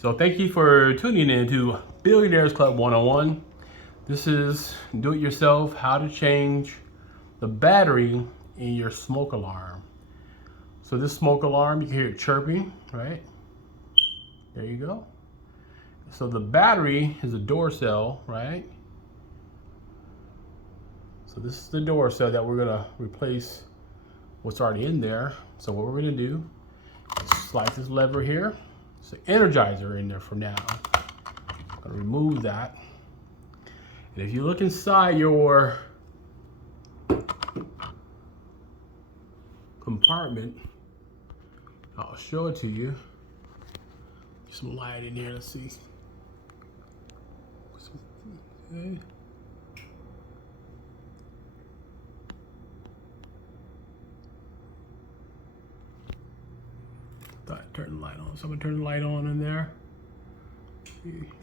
So thank you for tuning in to Billionaires Club 101. This is do it yourself, how to change the battery in your smoke alarm. So this smoke alarm, you can hear it chirping, right? There you go. So the battery is a door cell, right? So this is the door cell that we're gonna replace what's already in there. So what we're gonna do is slide this lever here. It's an energizer in there for now. I'm gonna remove that. And if you look inside your compartment, I'll show it to you. Some light in here, let's see. Okay. Thought I'd turn the light on. So I'm gonna turn the light on in there.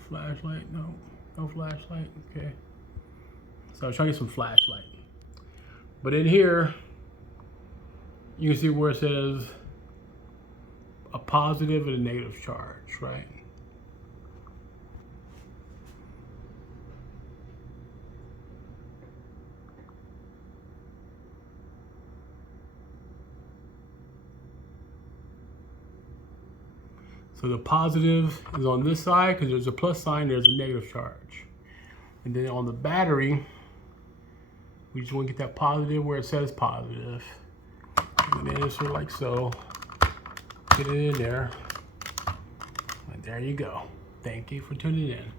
Flashlight, no flashlight, okay. So I was trying to get some flashlight. But in here, you can see where it says a positive and a negative charge, right? So the positive is on this side because there's a plus sign, there's a negative charge. And then on the battery, we just want to get that positive where it says positive. And then it's like so. Get it in there. And there you go. Thank you for tuning in.